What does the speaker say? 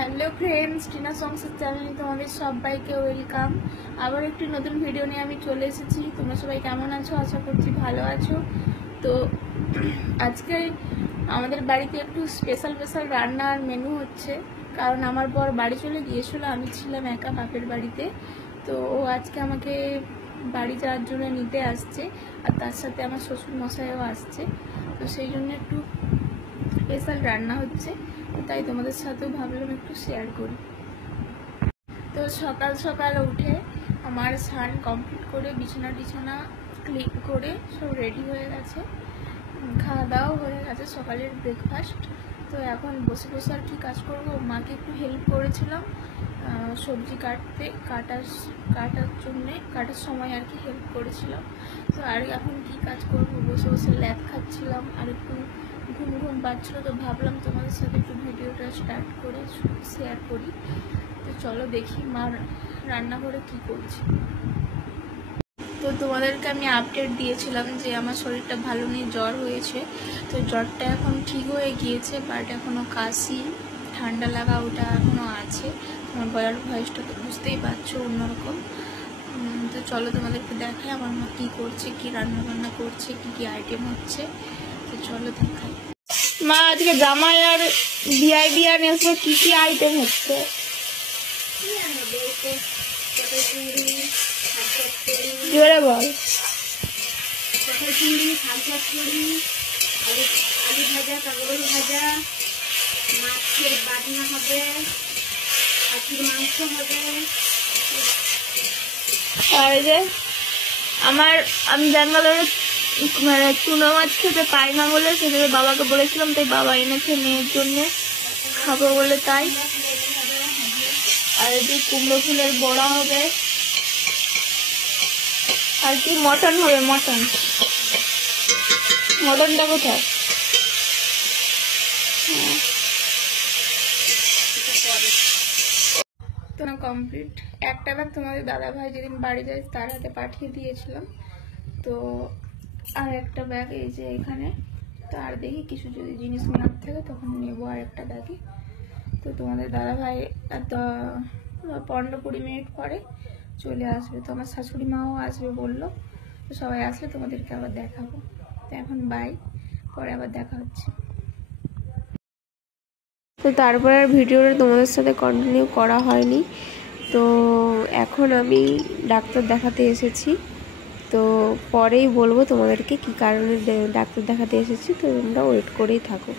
Hello friends, Tina সংসের চ্যানেলে তোমাদের সবাইকে ওয়েলকাম। আবার একটি নতুন ভিডিও নিয়ে আমি চলে এসেছি। তোমরা সবাই কেমন আছো? আশা করছি ভালো আছো। তো আজকে আমাদের বাড়িতে একটু স্পেশাল রান্নার মেনু হচ্ছে, কারণ আমার বর বাড়ি চলে গিয়েছিল, আমি ছিলাম একা বাপের বাড়িতে। তো ও আজকে আমাকে বাড়ি যাওয়ার জন্য নিতে আসছে, আর তার সাথে আমার শ্বশুর মশাইও আসছে। তো সেই জন্য একটু স্পেশাল রান্না হচ্ছে, তাই তোমাদের সাথেও ভাবলাম একটু শেয়ার করি। তো সকাল সকাল উঠে আমার স্নান কমপ্লিট করে বিছানা ক্লিন করে সব রেডি হয়ে গেছে, খাওয়া দাওয়াও হয়ে গেছে, সকালের ব্রেকফাস্ট। তো এখন বসে বসে আর কি কাজ করবো, মাকে একটু হেল্প করেছিলাম সবজি কাটার সময় আর কি হেল্প করেছিলাম। তো আর এখন কি কাজ করবো, বসে বসে ল্যাদ খাচ্ছিলাম, আর একটু ঘুম পাচ্ছিলো। তো ভাবলাম তোমাদের সাথে একটু ভিডিওটা স্টার্ট করে শেয়ার করি। তো চলো দেখি মা রান্নাঘরে কি করছে। তো তোমাদেরকে আমি আপডেট দিয়েছিলাম যে আমার শরীরটা ভালো নেই, জ্বর হয়েছে। তো জ্বরটা এখন ঠিক হয়ে গিয়েছে, বাট এখনও কাশি ঠান্ডা লাগা ওটা এখনও আছে। আমার বলার ভয়েসটা তো বুঝতেই পারছো অন্যরকম। তো চলো তোমাদেরকে দেখাই আমার মা কী করছে, কী রান্না করছে, কী আইটেম হচ্ছে। তো চলো দেখাই। মা আজকে জামাই আর ভিআইপি আর নেসে কী আইটেম হচ্ছে? জোরে বল। চিংড়ি, শাক চচ্চড়ি, আলু ভাজা, কাগজ ভাজা, মাছের বাটনা হবে, খাসির মাংস হবে। আর এই যে আমি ব্যাঙ্গালোরে চুনো মাছ খেতে পাই না বলে সেটা বাবাকে বলেছিলাম, তাই বাবা এনেছে মেয়ের জন্য খাবো বলে তাই। আর এই যে কুমড়ো ফুলের বড়া হবে, আর কি মটন হবে। মটনটা কোথায়? তো না কমপ্লিট। একটা ব্যাগ তোমাদের দাদা ভাই যেদিন বাড়ি যায় তার হাতে পাঠিয়ে দিয়েছিলাম। তো আর একটা ব্যাগ এই যে এখানে। তো আর দেখি কিছু যদি জিনিস নেওয়ার থাকে তখন নেবো আর একটা ব্যাগে। তো তোমাদের দাদা ভাই 15-20 মিনিট পরে চলে আসবে। তো আমার শাশুড়ি মাও আসবে বললো। তো সবাই আসলে তোমাদেরকে আবার দেখাবো। তো এখন বাই, পরে আবার দেখা হচ্ছে। তো তারপর আর ভিডিওটা তোমাদের সাথে কন্টিনিউ করা হয়নি। তো এখন আমি ডাক্তার দেখাতে এসেছি, তো পরেই বলবো তোমাদেরকে কি কারণে ডাক্তার দেখাতে এসেছি। তো তোমরা ওয়েট করেই থাকো।